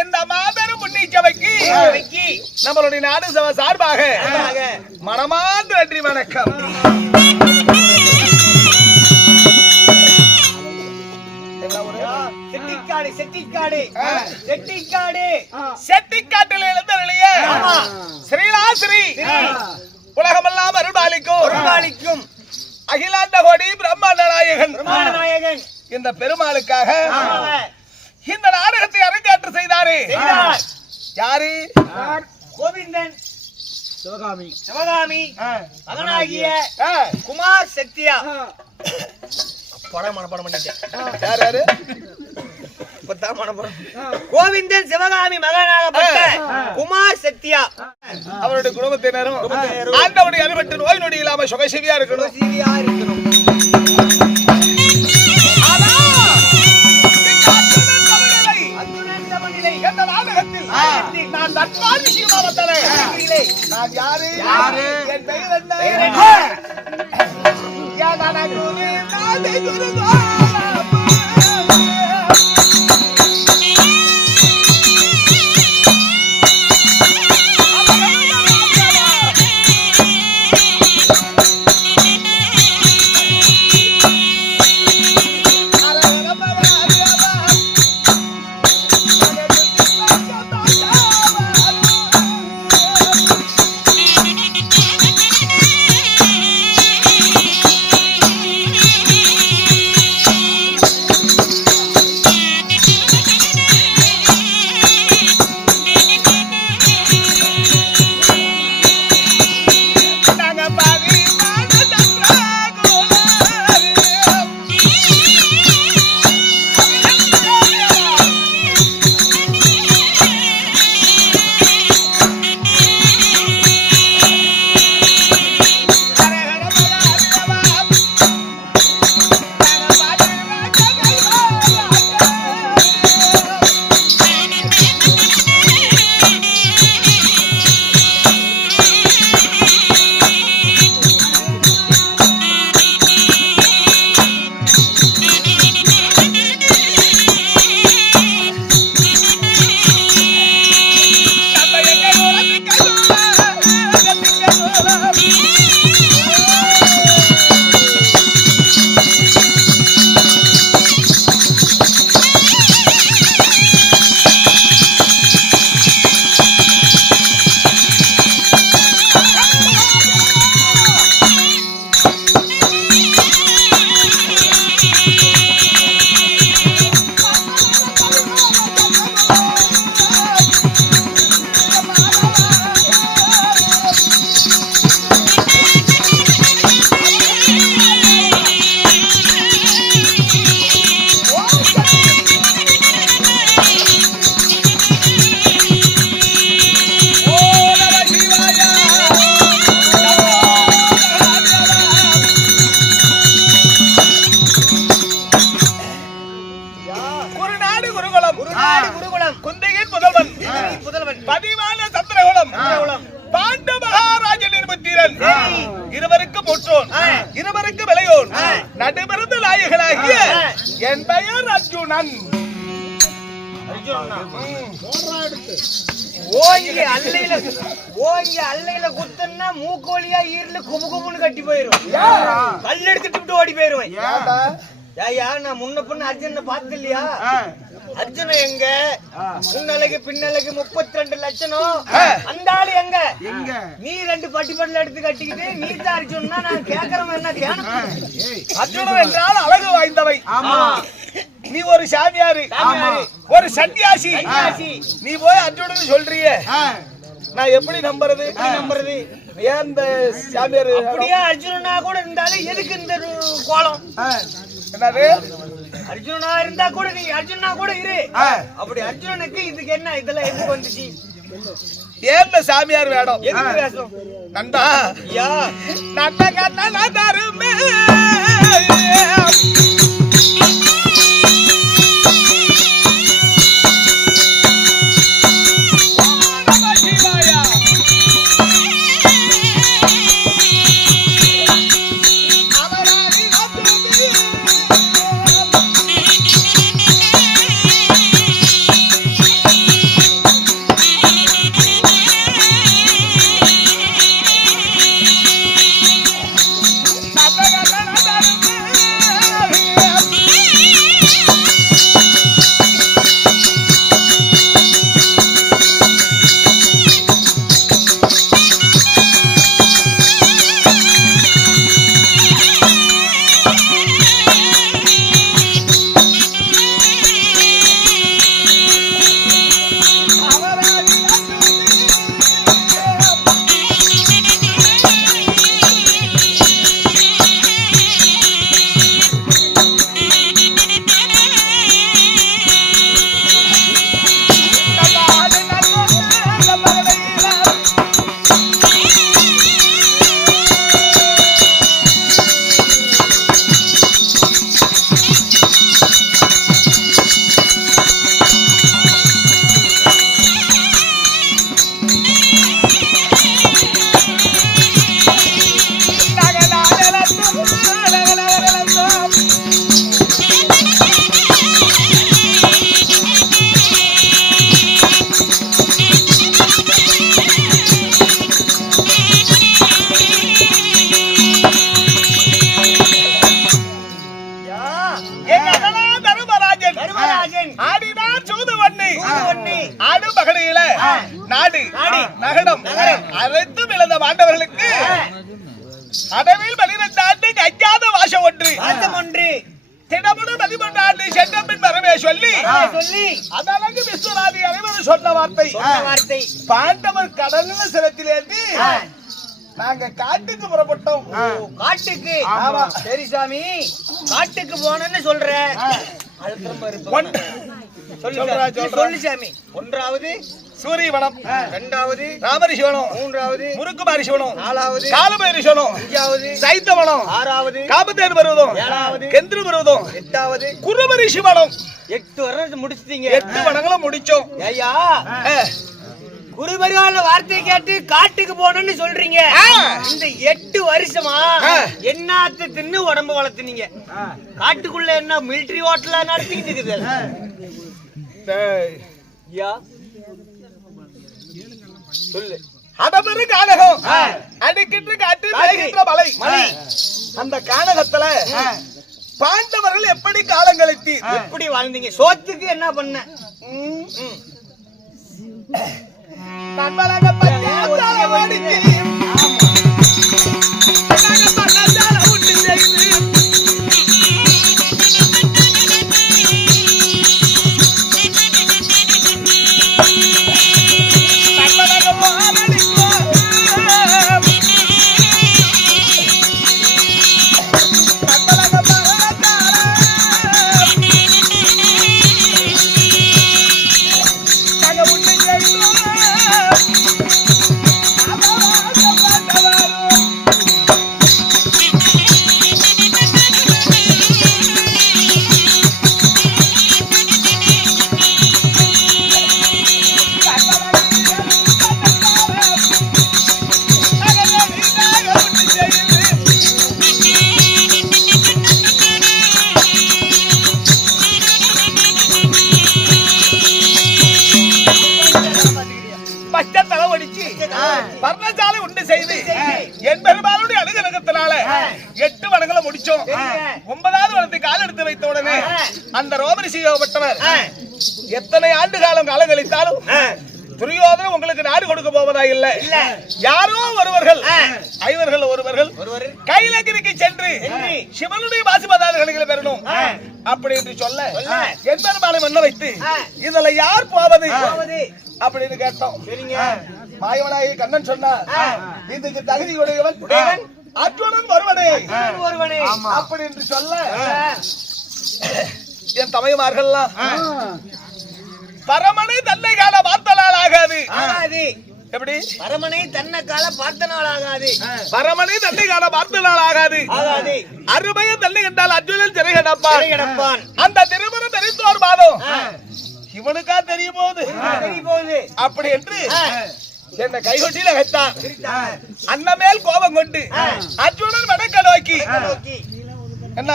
இந்த மாபெரும் புண்ணியச்சபைக்கு நம்மளுடைய நாடு சபை சார்பாக மனமார்ந்த நன்றி வணக்கம். செட்டிக்காட்டில் எழுந்தருளிய ஸ்ரீலாஸ்ரீ உலகமெல்லாம் அருள்பாலிக்கும் அகிலாண்ட கோடி பிரம்மாண்ட நாயகன் இந்த பெருமாளுக்காக இந்த நாடகத்தை அரங்கேற்றம் செய்தாரே. யாரு? கோவிந்தன் சிவகாமி மகனாகிய குமார் சத்யா. மனப்பாடம் பண்ணிட்டேன். யாரு? கோவிந்தன் சிவகாமி மகனாகப்பட்ட குமார் சத்யா. அவருடைய குடும்பத்தினரும் ஆண்டவனுடைய அறுபட்டு நோய் நொடி இல்லாம சுகசிவியா இருக்கணும். நான் நட்பான விஷயமா வந்தேன். நான் யாரு? என் பெயர் என்ன? அல்லையில குத்தன்னா மூக்கோலியா ஈரல குபு குபுன்னு கட்டி போயிரும். கல் எடுத்துட்டு ஓடி போயிருவேன். ஐயா நான் முன்ன பொண்ணு அர்ஜுன பார்த்து இல்லையா? அர்ஜுன எங்க முன்னழகு பின்னழகு 32 லட்சணம். அந்த ஆளு எங்க? நீ 2 பட்டிப்படல எடுத்து கட்டிக்கிட்டு நீ தான் அர்ஜுனா? நான் கேக்குறவன் என்ன கேணும்? அர்ஜுனன் என்றால் அழகு வாய்ந்தவை. நீ ஒரு சாமியாரு, ஒரு சன்னியாசி. நீ போய் அர்ஜுனன் சொல்றியே, நான் எப்படி நம்புறது? ஏன் இந்த சாமியார் அப்படியே அர்ஜுனனா கூட இருந்தாலும் எதுக்கு இந்த கோலம்? என்னது? அர்ஜுனனா இருந்தா கூட நீ அர்ஜுனனா கூட இரு. அப்படி அர்ஜுனனுக்கு இதுக்கு என்ன இதெல்லாம் எதுக்கு வந்துச்சு? ஏன் சாமியார் வேடம்? எதுக்கு வேஷம்? நந்தா யா நந்த கண்ணா நந்தருமே ஆடு பகடையில நாடு நகரம் அனைத்தும் இழந்த மாண்டவர்களுக்கு அடவில் 12 ஆண்டுக்கு அஞ்சாத வாசம் ஒன்று தினமும் 13 ஆண்டு சென்றபின் வரவே சொல்லி அதற்கு விஸ்வநாதி அனைவரும் சொன்ன வார்த்தை பாண்டவர் கடலில் சிரத்திலேந்து நாங்க காட்டுக்கு புறப்பட்டோம். காட்டுக்கு? ஆமா. சரி சாமி, காட்டுக்கு போனேன்னு சொல்ற. சொல்லு சாமி. ஒன்றாவது சூரியவனம், இரண்டாவது ராமரிஷிவனம், மூன்றாவது முருக்குமாரிஷிவனம், நாலாவது காலபைரிஷிவனம், அஞ்சாவது சைத்தவனம், ஆறாவது காமதேனு பருவதம், ஏழாவது கெந்திர பருவதம், எட்டாவது குருபரிஷிவனம். 8 வருஷம் முடிச்சிட்டீங்க. 8 வனங்களும் முடிச்சோம். ஐயா, குருபரிவான வார்த்தை கேட்டு காட்டுக்கு போனேன்னு சொல்றீங்க. இந்த 8 வருஷமா என்னத்த தின்னு உடம்பு வளர்த்துனீங்க? காட்டுக்குள்ள என்ன மிலிட்டரி ஹோட்டலா நடத்திக்கிட்டு இருக்குது? சொல்லு. அதபரு கானகம் அடிக்கிட்டு காட்டு மேய்கின்ற மலை. அந்த கானகத்துல பாண்டவர்கள் எப்படி காலங்களித்து எப்படி வாழ்ந்தீங்க? சோத்துக்கு என்ன பண்ண? நண்பனாக பஞ்சால வாடிக்கு பஞ்சால உண்டு செய்து பர்ணசாலை உண்டு செய்து என் பெருமாளுடைய அனுகிரகத்தினால 8 வனங்களை முடிச்சோம். 9வது வனத்தை கால் எடுத்து வைத்த உடனே அந்த ரோமரிஷியோகப்பட்டவர் எத்தனை ஆண்டு காலம் கழித்தாலும் துரியோதனன் உங்களுக்கு நாடு கொடுக்க போவதா இல்ல. யாரோ ஒருவர்கள் கைலகிரிக்கு சென்று சிவனுடைய வாசிபதாரர்களை பெறணும் அப்படி என்று சொல்ல என் பெருமாளை மன்ன வைத்து இதுல யார் போவது அப்படின்னு கேட்டோம். மாயவனாகி கண்ணன் சொன்னார், இதுக்கு தகுதியுடையவன் அர்ஜுனன் ஒருவனே அப்படி என்று சொல்ல என் தமையமார்கள்லாம் பரமனை தன்னை கால பார்த்தனால் ஆகாது. எப்படி? பரமனை தன்னை கால பார்த்த நாள் ஆகாது. பரமனை தன்னை கால பார்த்த நாள் ஆகாது. அருமைய தன்னை என்றால் அர்ஜுனன் சிறை கிடப்பான். அந்த திருமணம் தெரிந்தோர் மாதம் இவனுக்கா தெரிய போகுது அப்படி என்று என்ன கைகொட்டில வைத்தான். அண்ணன் மேல் கோபம் கொண்டு அர்ஜுனன் வடக்க நோக்கி என்ன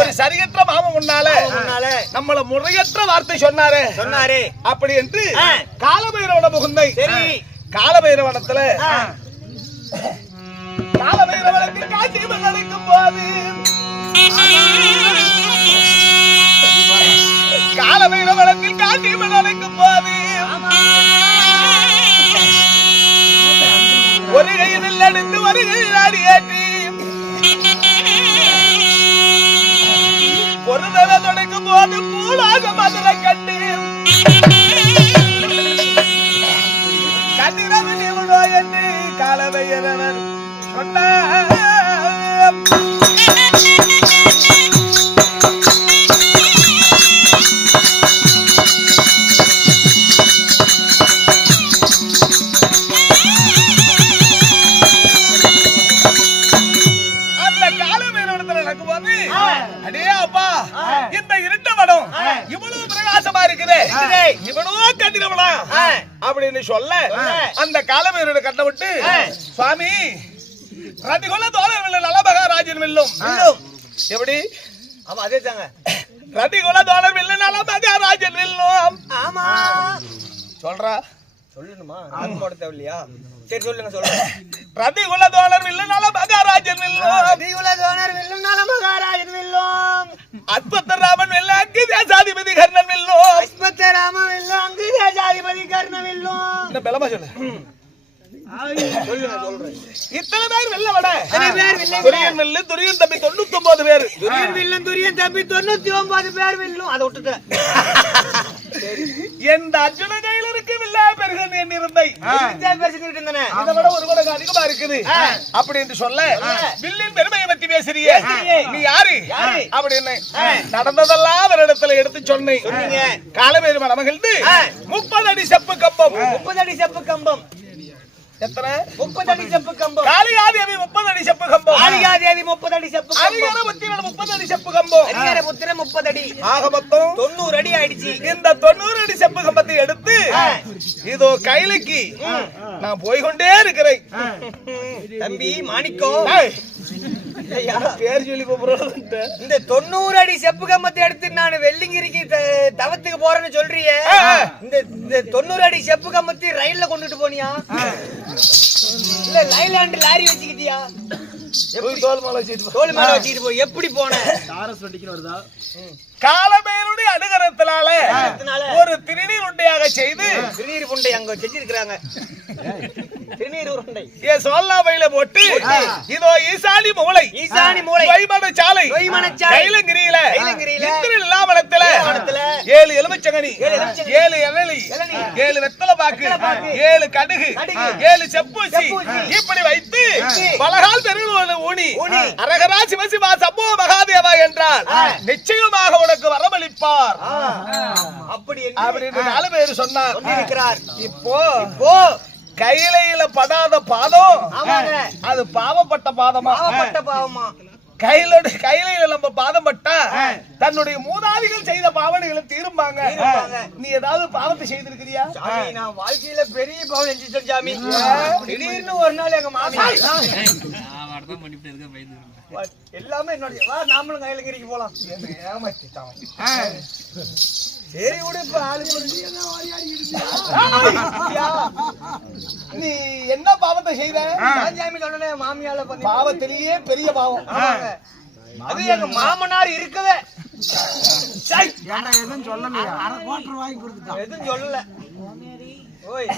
ஒரு சரியற்ற மாமன் முன்னால நம்மள முறையற்ற வார்த்தை சொன்னாரே அப்படி என்று காலபைரவன புகுந்தை. காலபைரவனத்துல காலபைரவனத்தை காட்சி நினைக்கும் போது காலபைரவனத்தில் காட்சி நினைக்கும் போது ஒரு கையில் எடுத்து ஒரு கையில் அடியேற்றி ஒரு தடவை தொடங்கும் போது பூலாக மதுரை கண்டு கதிரவன் இவனோ என்று காலபைரவன் சொன்னார். இந்த இருண்ட வனம் இவ்வளவு பிரகாசமா இருக்குது, இவனோ கதிரவனா அப்படின்னு சொல்ல அந்த காலபைரவனை கட்ட விட்டு சுவாமி ரதிகுல தோழர் வில்லும் நலமகாராஜன் வில்லும் எப்படி? ஆமா அதே தாங்க. ரதிகுல தோழர் வில்லும் நலமகாராஜன் வில்லும். ஆமா சொல்றா சொல்லணுமா? போட தேவையில்லையா? சரி சொல்லுங்க. ரதிகுல தோழர் வில்லும் நலமகாராஜன் வில்லும். அஸ்வத்தராமன் வெல்ல அங்கு தேசாதிபதி கர்ணன் வெல்லும். அஸ்வத்தராமன் வெல்ல அங்கு என்ன பலமா சொல்லு. சொல்றேன். இத்தனை பேர் வெல்ல விட இத்தனை பேர் வெல்ல விட. துரியன் வெல்லு, துரியன் தம்பி 99 பேர். துரியன் வில்லன், துரியன் தம்பி 99 பேர் வெல்லும். அதை விட்டுட்டேன். எந்த அர்ஜுன கையில இருக்கு வில்லா பெருகன் என் இருந்தை. பேசிக்கிட்டு இருந்தேன். இதை விட ஒரு கூட அதிகமா இருக்குது அப்படி என்று சொல்ல வில்லின் பெருமையை பத்தி பேசுறியே, நீ யாரு அப்படின்னு நடந்ததெல்லாம் ஒரு இடத்துல எடுத்து சொன்னேன். காலமேறு மணமகிழ்ந்து 30 அடி செப்பு கம்பம். 30 அடி செப்பு கம்பம். எத்தனை? 30 அடி செப்பு கம்பம். காளிகாதேவி 30 அடி செப்பு கம்பம். காளிகாதேவி 30 அடி செப்பு கம்பம். அரிகர புத்திரன் 30 அடி செப்பு கம்பம். அரிகர புத்திரன் 30 அடி. ஆக மொத்தம் 90 அடி ஆயிடுச்சு. இந்த 90 அடி செப்பு கம்பத்தை எடுத்து இதோ கைலைக்கு நான் போய் கொண்டே இருக்கிறேன். தம்பி மாணிக்கம், பேர் சொல்லி கூப்பிடுறேன். இந்த 90 அடி செப்பு கம்பத்தை எடுத்து நான் வெள்ளிங்கிரிக்கு தவத்துக்கு போறேன்னு சொல்றியே, இந்த 90 அடி செப்பு கம்பத்தை ரயில்ல கொண்டுட்டு போனியா இல்ல லைலாண்டு லாரி வச்சுக்கிட்டியா? தோல் மேல வச்சுக்கிட்டு போய் எப்படி போன? காலமேருடைய அனுகரத்தினால ஒரு திருநீர் உண்டையாக செய்து, திருநீர் உண்டை அங்க செஞ்சிருக்கிறாங்க. திருநீர் உருண்டை என் சோல்லாபையில போட்டு இதோ ஈசானி மூளை, ஈசானி மூளை, வைமனச்சாலை, கைலங்கிரியில இல்லாமலத்துல 7 எலுமிச்சங்கனி, 7 இளநீ, 7 வெத்தலை பாக்கு, 7 கடுகு, 7 செப்பூசி இப்படி வைத்து பலகால் பெருகுவது ஊனி அரகரா சிவசிவா சம்போ மகாதேவா என்றார் நிச்சயமாக உனக்கு வரமளிப்பார் அப்படின்னு 4 பேர் சொன்னார். இப்போ கையில படாத பாதம் அது பாவப்பட்ட பாதமா? கையில நம்ம பாதம் பட்டா தன்னுடைய மூதாதிகள் செய்த பாவனைகளும் தீரும்பாங்க. நீ ஏதாவது பாவத்தை செய்திருக்கிறியா? நான் வாழ்க்கையில பெரிய பாவம் செஞ்சுட்டேன் சாமி. திடீர்னு ஒரு நாள் எங்க மாமி எல்லாமே என்னோட நாமளும் கைலங்கிரிக்கு போலாம். சரி விடு. இப்ப நீ என்ன பாவத்தை செய்த? சாமி சொன்ன மாமியால பண்ணி பாவத்திலேயே பெரிய பாவம். அது எங்க மாமனார் இருக்கவே எதுவும் சொல்லலையா? எதுவும் சொல்லல. ஓய்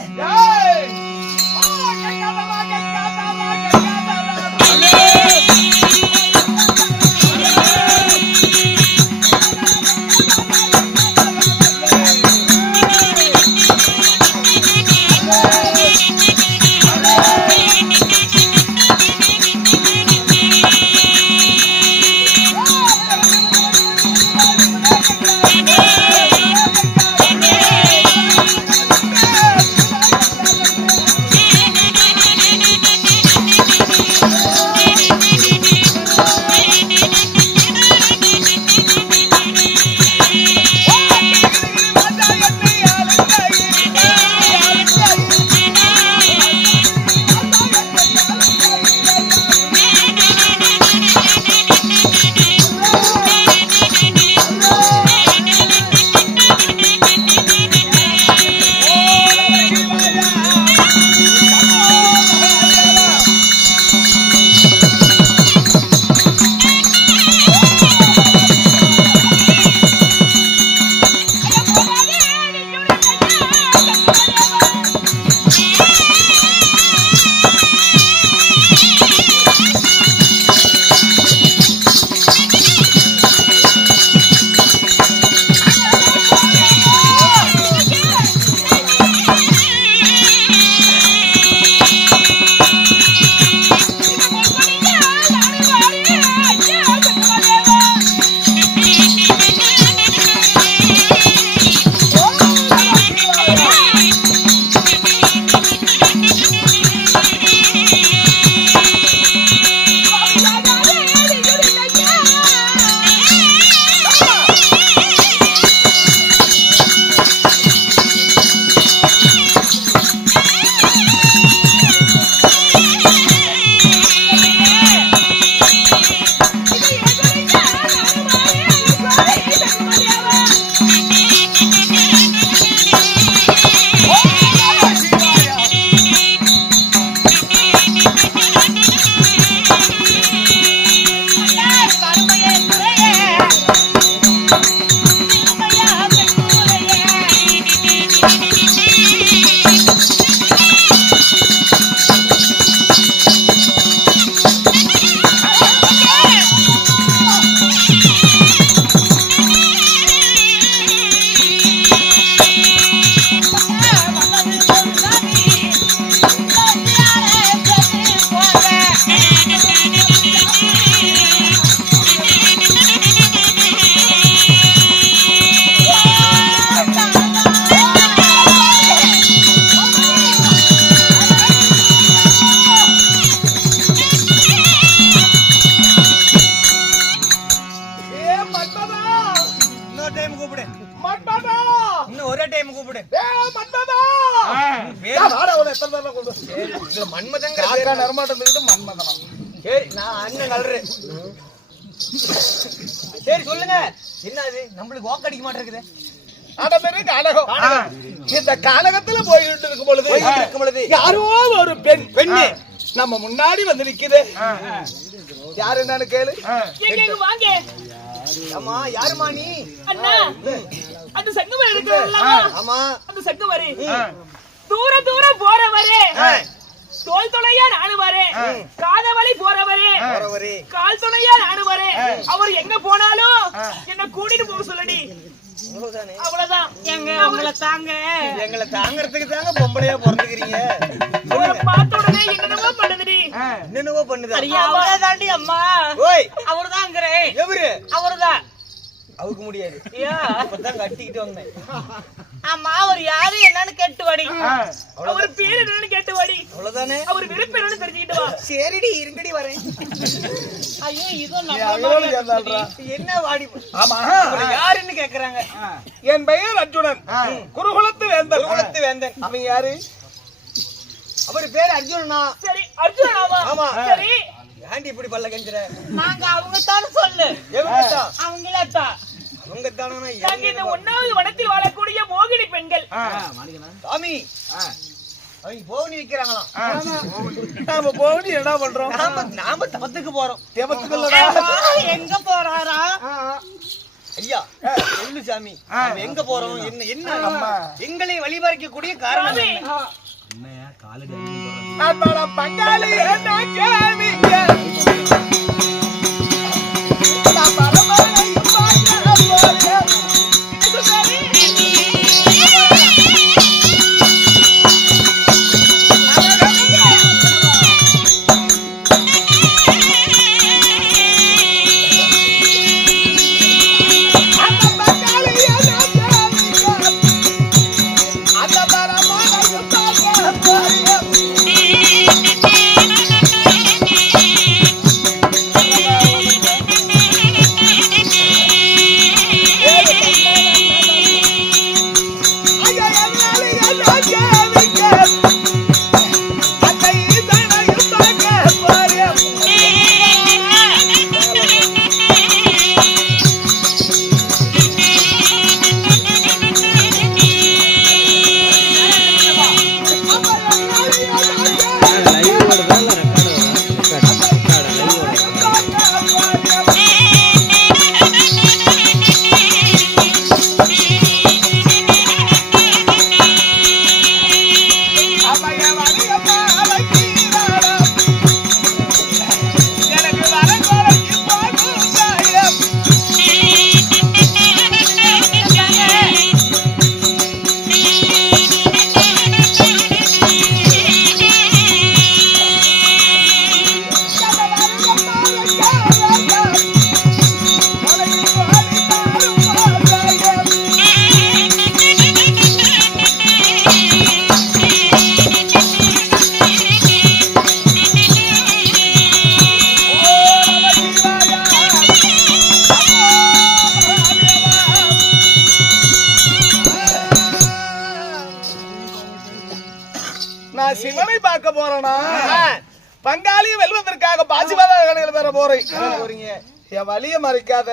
டைம் கூப்பிடு. மன்மதா மன்மதன் நடமாட்டம் மன்மதனா. சரி நான் அண்ணன் கலறேன். சரி சொல்லுங்க, என்னது நம்மளுக்கு வாக்கு அடிக்க மாட்டேங்குது. இந்த கானகத்துல போயிட்டு இருக்கும் பொழுது யாரோ ஒரு பெண்ணு நம்ம முன்னாடி வந்து நிக்குது. யாரு என்னன்னு கேளு. வாங்க. ஆமா, யாருமா நீ? அண்ணா, அந்த சங்கமர் இருக்குல்ல, ஆமா அந்த சங்கமர் தூர தூர போறவரே, தோல் துணையா நானுவாரே, காத வழி போறவரே, கால் துணையா நானுவாரே, அவர் எங்க போனாலும் என்ன கூட்டிட்டு போக சொல்லடி. அவ்வளவுதான். எங்க உங்களை தாங்க, எங்களை தாங்கறதுக்கு தாங்க பொம்பளையா பிறந்துக்கிறீங்க. பார்த்த உடனே என்னென்னவோ பண்ணுதுடி. என்னென்னவோ பண்ணுது. அவ்வளவுதாண்டி அம்மா. ஓய், அவர்தாங்கிறேன். எவரு? அவர்தான். அவுக்க முடியாது. இப்பதான் கட்டிக்கிட்டு வந்தேன். ஆமா, அவர் யாரு என்னன்னு கேட்டு வாடி. அவர் பேரு என்னன்னு கேட்டு வாடி. அவ்வளவுதானே. அவர் விருப்பம் என்னன்னு தெரிஞ்சுக்கிட்டு வா. சரிடி, இருங்கடி வரேன். ஐயோ, இதோ நம்ம என்ன வாடி. ஆமா, யாருன்னு கேக்குறாங்க. என் பெயர் அர்ஜுனன், குருகுலத்து வேந்தன். குலத்து வேந்தன். அவன் யாரு? அவர் பேரு அர்ஜுனனா? சரி, அர்ஜுனனாவா? ஆமா. சரி, ஆண்டி இப்படி பல்ல கெஞ்சற. நாங்க அவங்க தான் சொல்லு. எவங்கதான்? அவங்களே தான். அவங்க தானா? நாங்க இந்த 1வது வனத்தில் வாழக்கூடிய மோகினி பெண்கள். சாமி, அவங்க போவனி விக்கிறாங்களாம். நாம போய் என்ன பண்றோம்? நாம தமத்துக்கு போறோம். எங்க போறாரா? ஐயா சொல்லு சாமி, நாம எங்க போறோம்? என்ன என்ன எங்களை வழிபறிக்கக்கூடிய காரணம் என்ன? பங்காளி நான் சிவனை பார்க்க போறேனா? பங்காளியை வெல்வதற்காக பாசிவாதங்கள் பெற போறேன். என் வலிய மறைக்காத,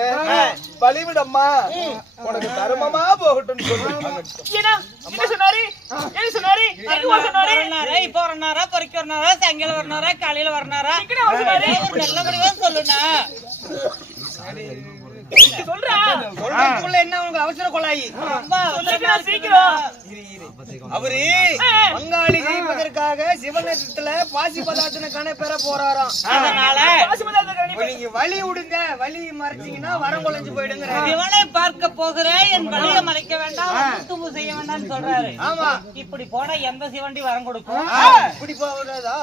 வலிவிடம்மா, உனக்கு தர்மமா போகட்டும் சொல்லு. சாயங்காலம் வரனாரா, காலையில வரனாரா, நல்லபடியா சொல்லுண்ணா. என்ன உங்களுக்கு அவசர கொள்ளாயி? அவரு பங்காளி ஜெயிப்பதற்காக சிவநேசத்துல பாசி பதார்த்தனை பெற போறாராம். நீங்க வழி விடுங்க, வழி மறைச்சீங்கன்னா வரம் கொலைஞ்சு போயிடுங்க. சிவனை பார்க்க போகிறேன், என் வழியை மறைக்க வேண்டாம், தும்பு செய்ய வேண்டாம்னு சொல்றாரு. ஆமா, இப்படி போனா எந்த சிவண்டி வரம் கொடுக்கும்? இப்படி போகாதா?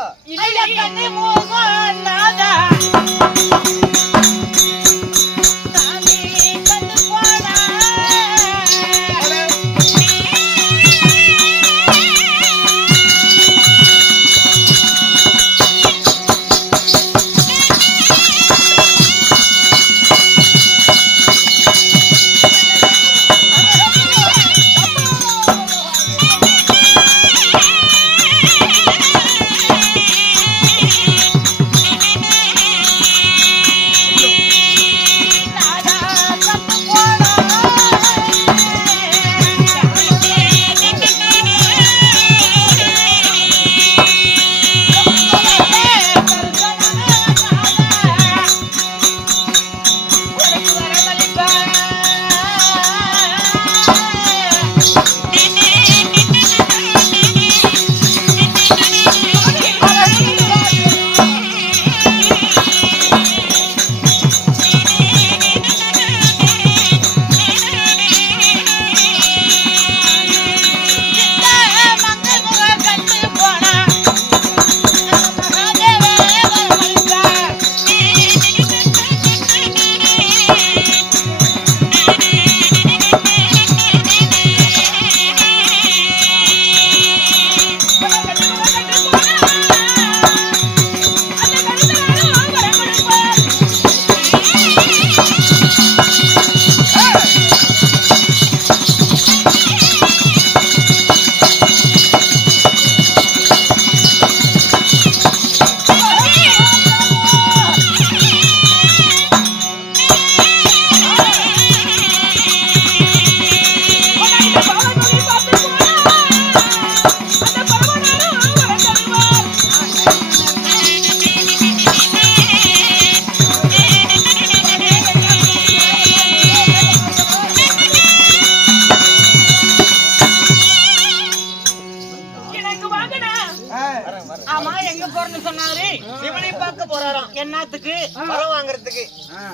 போறேன்னு சொன்னாரு. சிவனை பார்க்க போறாராம். என்னத்துக்கு? வரம் வாங்குறதுக்கு.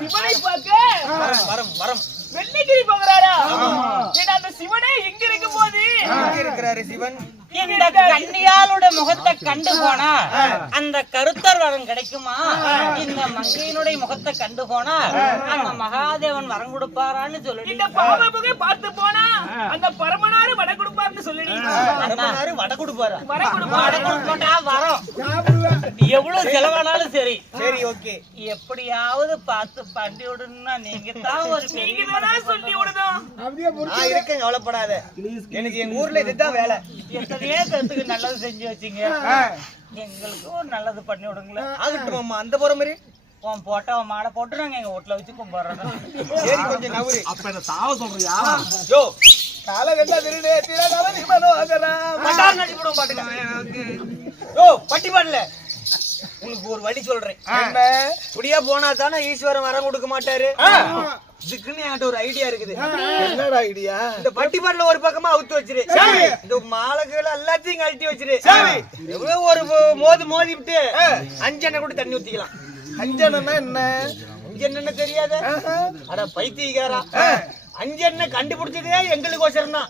சிவனை பார்க்க வரம் வரம் வெள்ளிக்கிரி போகிறாரா? ஏன்னா அந்த சிவனே எங்க இருக்கும் போது எங்க இருக்கிறாரு சிவன்? இந்த கன்னியாளுடைய முகத்தை கண்டு போனா அந்த கருத்தர் வரம் கிடைக்குமா? இந்த மங்கையினுடைய முகத்தை கண்டு போனா அந்த மகாதேவன் வரம் கொடுப்பாரான்னு சொல்லி இந்த பாவமுகை பார்த்து போனா அந்த பரமனாரு வட கொடுப்பாருன்னு சொல்லி பரமனாரு வடை கொடுப்பாரா? வர கொடுப்பாரு. வடை கொடுப்பா வரோம். எவ்வளவு செலவானாலும் சரி சரி ஓகே. எப்படியாவது பார்த்து பண்ணி விடணும்னா நீங்க தான் ஒரு நீங்க தானா சொல்லி விடணும். நான் இருக்கேன், கவலைப்படாத. எனக்கு எங்க ஊர்ல இதுதான் வேலை. எத்தனையோ கருத்துக்கு நல்லது செஞ்சு வச்சீங்க. எங்களுக்கு ஒரு நல்லது பண்ணி விடுங்களேன். ஆகட்டும் அம்மா, அந்த போற மாதிரி. உன் போட்டா உன் மாடை போட்டு நாங்க எங்க வீட்டுல வச்சு கும்பிடுறோம். சரி கொஞ்சம் நவரு. அப்ப என்ன சாவ சொல்றியா? யோ காலகட்ட திருடே திரகால மனோகரா. பட்டார் நடி போடுவோம் பாட்டுங்க. யோ பட்டி பாடல. உனக்கு ஒரு வழி சொல்றேன். என்ன? குடியா போனா தானே ஈஸ்வரன் வரம் கொடுக்க மாட்டாரு. இதுக்குன்னு என்கிட்ட ஒரு ஐடியா இருக்குது. என்னடா ஐடியா? இந்த பட்டி பாடல ஒரு பக்கமா அவுத்து வச்சிரு. இந்த மாலைகள் எல்லாத்தையும் கழட்டி வச்சிரு. எவ்வளவு ஒரு மோதி விட்டு 5 எண்ணெய் கூட தண்ணி ஊத்திக்கலாம். அஞ்சனா என்ன? 5 எண்ணெய் தெரியாத? அட பைத்தியக்காரா. 5 எண்ணெய் கண்டுபிடிச்சதே எங்களுக்கு ஒசரம் தான்.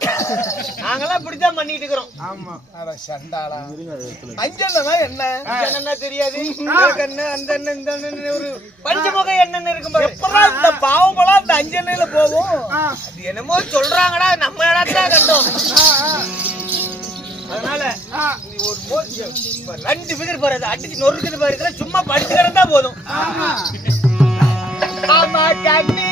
நாங்கெல்லாம் இப்படித்தான் பண்ணிட்டு இருக்கிறோம். ஆமா. அட சண்டாளா. அஞ்சனா என்ன? 5 எண்ணெய் தெரியாது. கண்ணு அந்த எண்ணெய் இந்த எண்ணெய் ஒரு பஞ்சமுக எண்ணெய் இருக்கும் பாரு. எப்பறா இந்த பாவமெல்லாம் அந்த அஞ்சனையில போகும்? அது என்னமோ சொல்றாங்கடா, நம்ம இடத்துல கண்டோம். அதனால நீ ஒரு 2 ஃபிகர் பாரு, அதை அடிச்சு நொறுக்குது பாரு. இதெல்லாம் சும்மா படிச்சு கிடந்தா போதும். ஆமா கண்ணி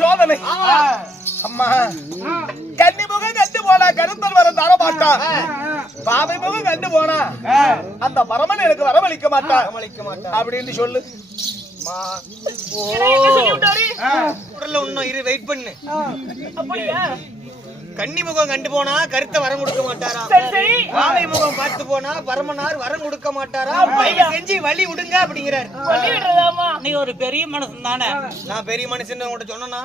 சோதனை. அம்மா கன்னி முகம் கண்டு போனா கருத்தல் வரம் தர மாட்டா. பாவை முகம் கண்டு போனா அந்த பரமன் எனக்கு வரவழிக்க மாட்டா அப்படின்னு சொல்லு. உடல்ல இன்னும் இரு, வெயிட் பண்ணு. அப்படியா? கன்னி முகம் கண்டு போனா கருத்தை வரம் கொடுக்க மாட்டாரா? பாவை முகம் பார்த்து போனா பரமனார் வரம் கொடுக்க மாட்டாரா? செஞ்சு வழி விடுங்க அப்படிங்கிறாரு. நீ ஒரு பெரிய மனுஷன் தானே? நான் பெரிய மனுஷன் உங்கள்கிட்ட சொன்னா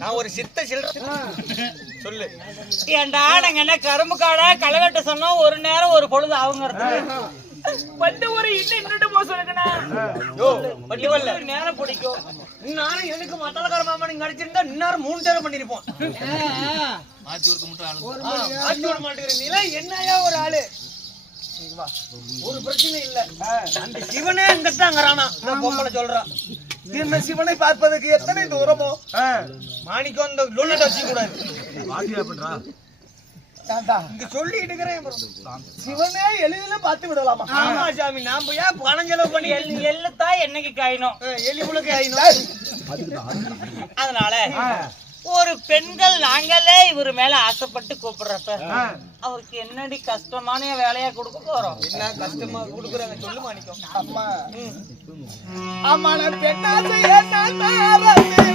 நான் ஒரு சித்த சில்ற சொல்லு. ஏன்டா நாங்க என்ன கரும்பு காடா களவெட்ட சொன்னோம், ஒரு நேரம் ஒரு பொழுது அவங்க வந்து ஒரு இன்னும் போக சொல்லுங்கண்ணா. நேரம் பிடிக்கும். நானும் எனக்கு மத்தளக்கார மாமா நீங்க அடிச்சிருந்தா இன்னும் 3 நேரம் பண்ணிருப்போம். ஆட்சி விட மாட்டேங்கிற நீல என்னையா ஒரு ஆளு. ஒரு பிரச்சனை இல்ல. அந்த சிவனே இங்கத்தாங்கறானா நான் பொம்பளை சொல்றான். என்ன சிவனை பார்ப்பதற்கு எத்தனை தூரமோ? மாணிக்கம் அந்த லொல்லட்ட வச்சு கூடாது. இங்க சொல்லிட்டு இருக்கிறேன். சிவனே எளிதில பார்த்து விடலாமா? ஆமா சாமி, நாம ஏன் பணம் செலவு பண்ணி எள்ளுத்தான் என்னைக்கு காயணும், எலி புழுக்க ஆயிடும். அதனால ஒரு பெண்கள் நாங்களே இவரு மேல ஆசைப்பட்டு கூப்பிடுறப்ப அவருக்கு என்னடி கஷ்டமான வேலையா கொடுக்க போறோம்? என்ன கஷ்டமா குடுக்குறாங்க சொல்லு மாணிக்கம். அம்மா அம்மா நான் பெண்ணாசை என்ன மாறது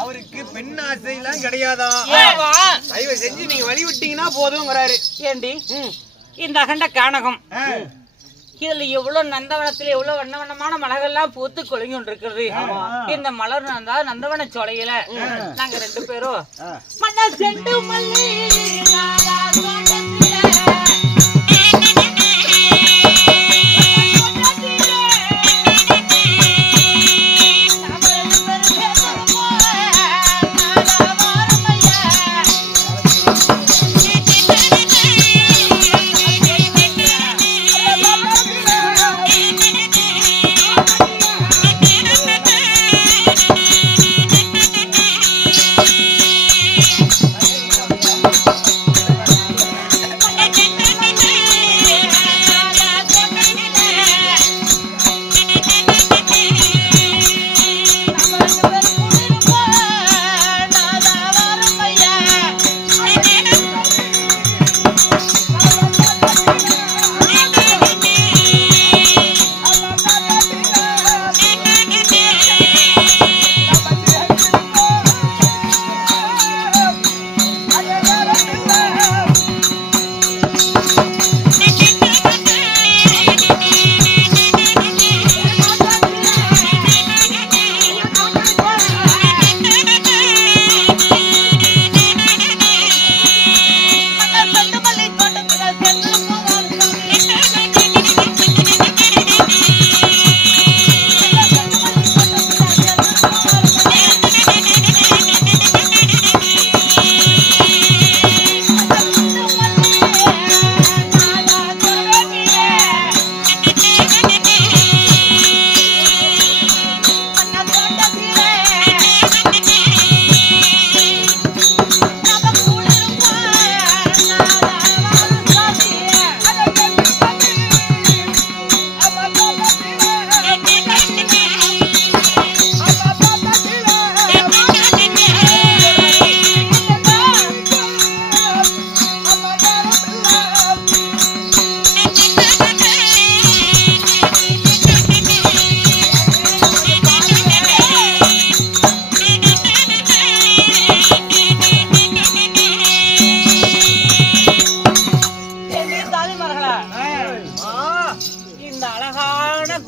அவருக்கு பெண் ஆசைலாம் கிடையாதா? தயவு செஞ்சு நீங்க வழி விட்டீங்கன்னா போதும்ங்கறாரு. ஏண்டி இந்த அகண்ட கானகம் இதுல எவ்வளவு நந்தவனத்துல எவ்வளவு வண்ண வண்ணமான மலர்கள்லாம் பூத்து கொழுங்கி இருக்கிறது. இந்த மலர் நந்தவன சோலையில நாங்க 2 பேரும் மன்ன செண்டு மல்லி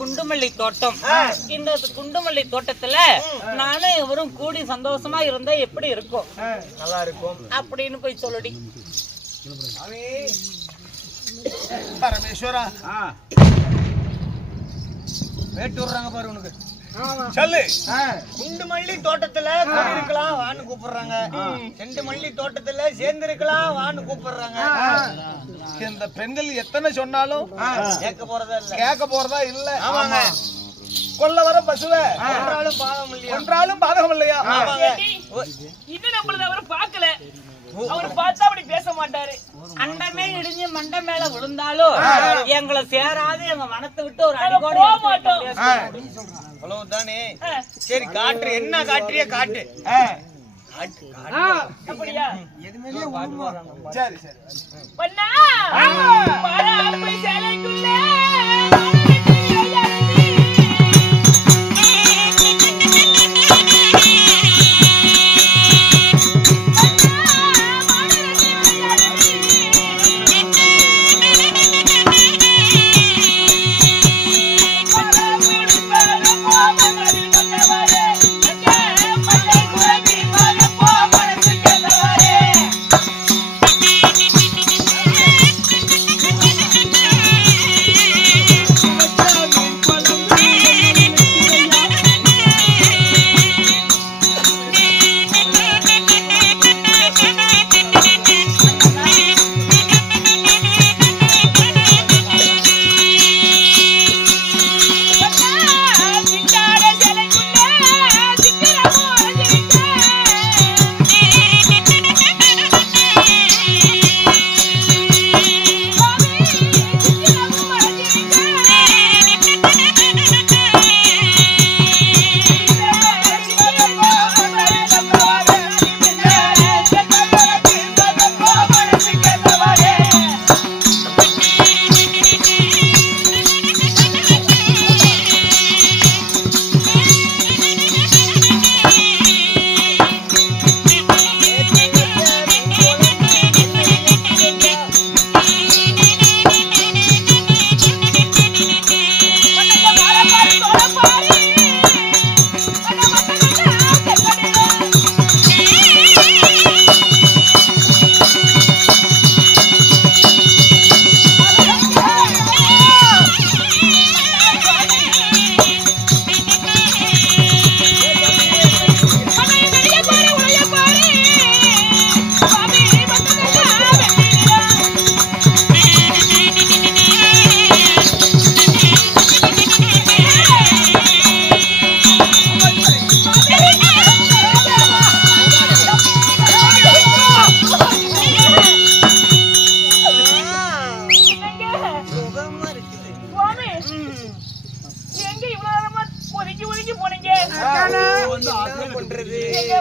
குண்டுமல்லி தோட்டம். இந்த குண்டுமல்லி தோட்டத்துல நானும் இவரும் கூடி சந்தோஷமா இருந்தா எப்படி இருக்கும்? நல்லா இருக்கும் அப்படின்னு போய் சொல்லுடி. பரமேஸ்வரா வேட்டுறாங்க பாரு உனக்கு. சொல்லு. குண்டு மல்லி தோட்டத்துல இருக்கலாம் வான்னு கூப்பிடுறாங்க, செண்டு மல்லி தோட்டத்துல சேர்ந்திருக்கலாம் வான்னு கூப்பிடுறாங்க. இந்த பெண்கள் எத்தனை சொன்னாலும் கேட்க போறதா இல்ல. ஆமாங்க. கொல்ல வர பசுவை ஒன்றாலும் பாதகம் இல்லையா? இன்னும் நம்மளது அவரை பார்க்கல. அவரு பார்த்தா அப்படி பேச மாட்டாரு. அண்டமே இடிஞ்சு மண்டை மேல விழுந்தாலும் எங்களை சேராது எங்க மனத்தை விட்டு ஒரு அடி கூட போக மாட்டோம். அவ்வளவுதானே. சரி காட்டு, என்ன காட்டுறிய காட்டு. அப்படியா? சரி சரி பண்ணா பராப்பை சேலைக்குள்ள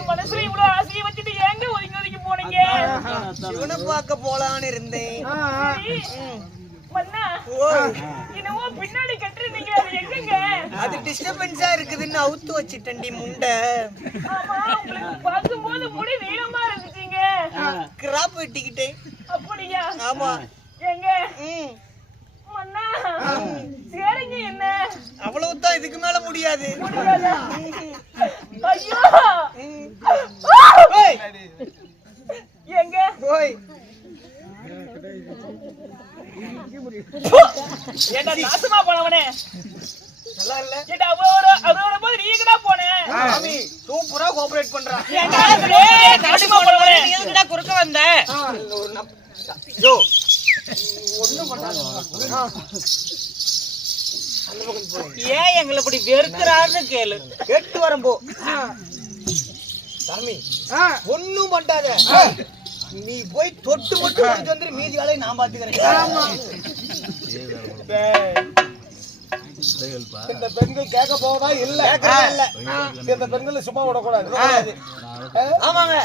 மனசுல இவ்வளவு ஆசையை வச்சுட்டு ஏங்க ஒதுங்கி ஒதுங்கி போனீங்க? சிவனை பார்க்க போலான்னு இருந்தேன். மன்னா என்னவோ பின்னாடி கட்டுறீங்க, அது எங்கங்க? அது டிஸ்டர்பன்ஸா இருக்குதுன்னு அவுத்து வச்சிட்டேன்டி முண்டை. ஆமா, உங்களுக்கு பார்க்கும்போது முடி நீளமா இருந்துச்சுங்க. கிராப் வெட்டிக்கிட்டேன். அப்படியா? ஆமா. எங்க மன்னா சேரிங்க என்ன? அவ்வளவுதான், இதுக்கு மேல முடியாது. ஐயோ எங்க ஓய் ஏண்டா நாசமா போனவனே, நல்லா இல்ல. ஏண்டா அதோட போது நீ எங்கடா போன? சாமி சூப்பரா கோஆபரேட் பண்றான். ஏண்டா நாசமா போனவனே, நீ எதுக்குடா குறுக்க வந்த? யோ ஏன் எங்களை இப்படி வெறுக்கிறான்னு கேளு. கேட்டு வரம்போ. சாமி ஒண்ணும் பண்ணாத, நீ போய் தொட்டு மட்டும் போயிட்டு வந்து மீதி வேலையை நான் பாத்துக்கிறேன். இந்த பெண்கள் கேட்க போவதா இல்ல? இந்த பெண்களை சும்மா விடக்கூடாது. ஆமாங்க.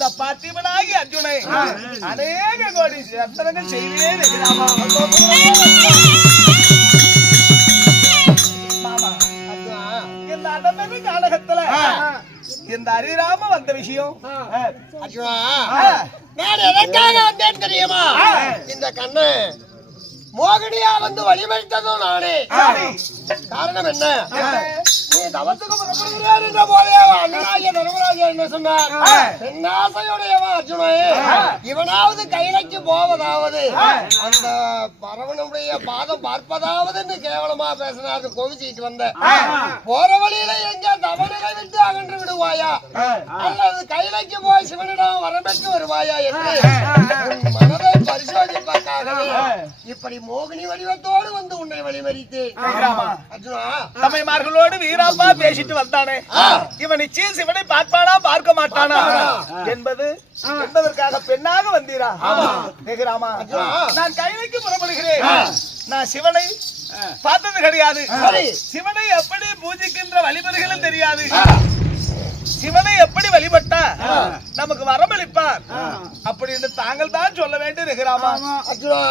அந்த பார்த்திபனாகி அர்ஜுனை அநேக கோடி ரத்தனங்கள் செய்வேன் மாமா. இந்த அடமெது நாடகத்துல இந்த அரிராம வந்த விஷயம் அர்ஜுனா, நான் எதற்காக வந்தேன் தெரியுமா? இந்த கண்ணு மோகினியா வந்து வழிமறித்ததும் நானே. காரணம் என்ன? நீ தவத்துக்கு புறப்படுகிறார் என்ற போதே அண்ணனாகிய தர்மராஜன் என்ன சொன்னார்? பெண்ணாசையுடையவன் அர்ஜுனே, இவனாவது கைலைக்கு போவதாவது அந்த பரவனுடைய பாதம் பார்ப்பதாவது கேவலமா பேசினார். கோவிச்சுட்டு வந்த போற வழியில எங்க தவணையை விட்டு அகன்று விடுவாயா அல்லது கைலைக்கு போய் சிவனிடம் வரம்பெற்று வருவாயா என்று உன் மனதை பரிசோதிப்பதற்காகவே இப்படி மோகினி வடிவத்தோடு வந்து உன்னை வழிமறித்தேன். அர்ஜுனா, தமைமார்களோடு வீராப்பா பேசிட்டு வந்தானே, இவன் நிச்சயம் சிவனை பார்ப்பானா பார்க்க மாட்டானா என்பதற்காக பெண்ணாக வந்தீரா? கேக்குறாமா, நான் கைலைக்கு புறப்படுகிறேன். நான் சிவனை பார்த்தது கிடையாது. சிவனை எப்படி பூஜிக்கின்ற வழிமுறைகளும் தெரியாது. சிவனை எப்படி வழிபட்டா நமக்கு வரமளிப்பார் அப்படின்னு தாங்கள் தான் சொல்ல வேண்டி இருக்கிறாமா? அர்ஜுனா,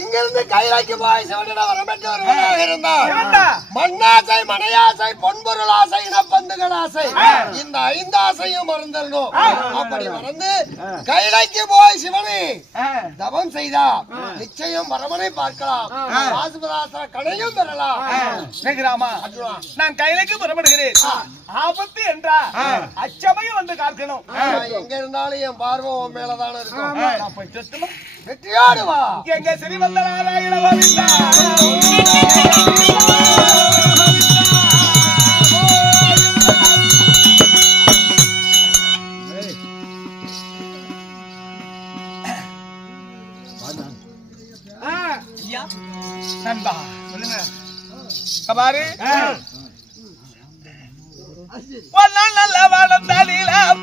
இங்கிருந்து கைலாக்கி போய் சிவனிடம் வரம்பெற்று வருவதாக இருந்தார். மண்ணாசை, மனையாசை, பொன்பொருள் ஆசை, இனப்பந்துகள் ஆசை, இந்த 5 ஆசையும் மறந்துடணும். அப்படி மறந்து கைலாக்கி போய் சிவனை தவம் செய்தா நிச்சயம் வரமனை பார்க்கலாம், வாசுபதாச கணையும் பெறலாம். நான் கைலைக்கு புறப்படுகிறேன். ஆபத்து என்றா அச்சமயம் வந்து காக்கணும். எங்க இருந்தாலும் என் பார்வம் மேலதான இருக்கும். வெற்றியாடு வா. எங்க ஸ்ரீமந்த நாராயண கோவிந்தா. நண்பா சொல்லுங்க. கபாரு ஒரு நல்ல வானம் தாளிலாம்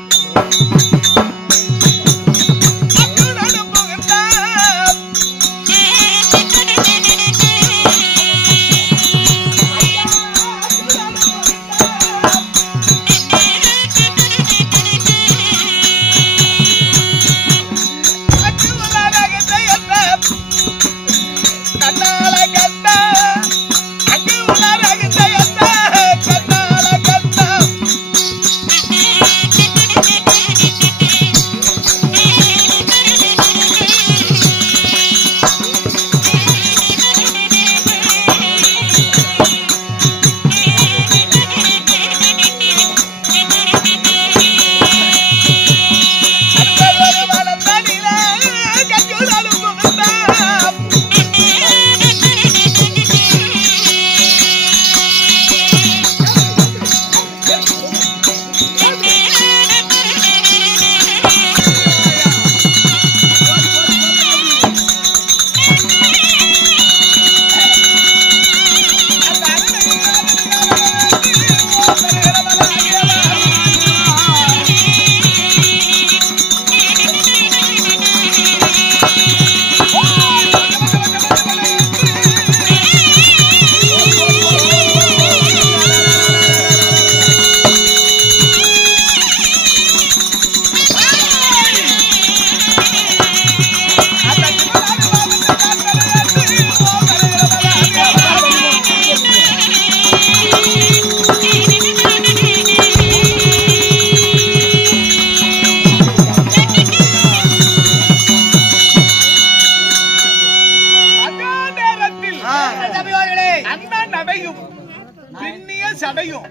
சடையும்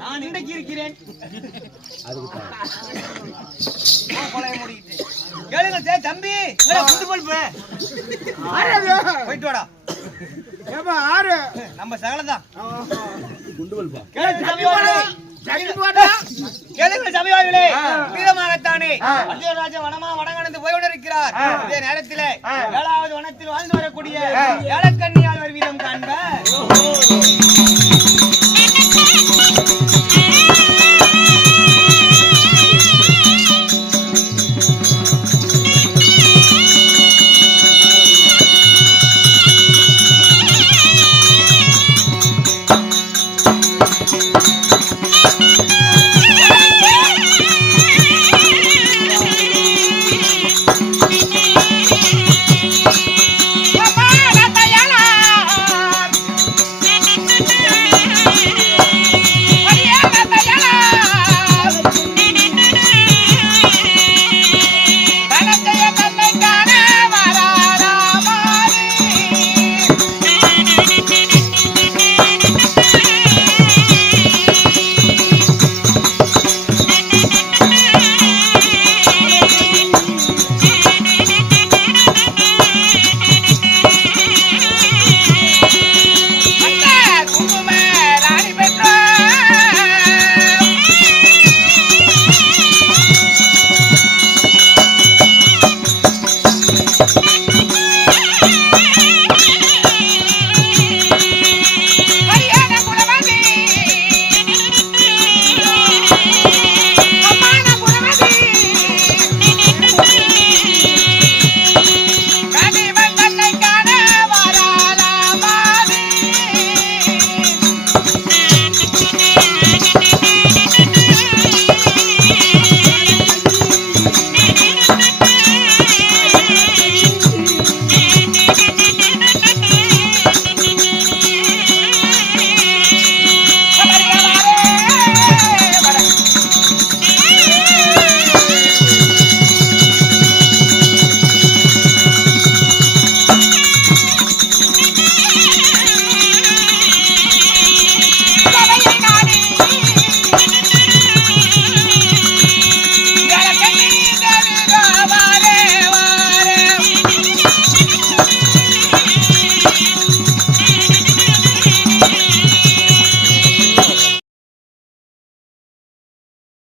நான் இன்றைக்கு இருக்கிறேன். கேளுங்க தம்பி, போயிட்டு வாடா. நம்ம சகலதான் கேளுங்க சபையாளர்களே, வீரமாகத்தானே அர்ஜுனராஜ வனமா வடங்கடந்து போய் கொண்டிருக்கிறார். இதே நேரத்திலே 7வது வனத்தில் வாழ்ந்து வரக்கூடிய ஏலக்கண்ணியால் ஒரு வீரம் காண்ப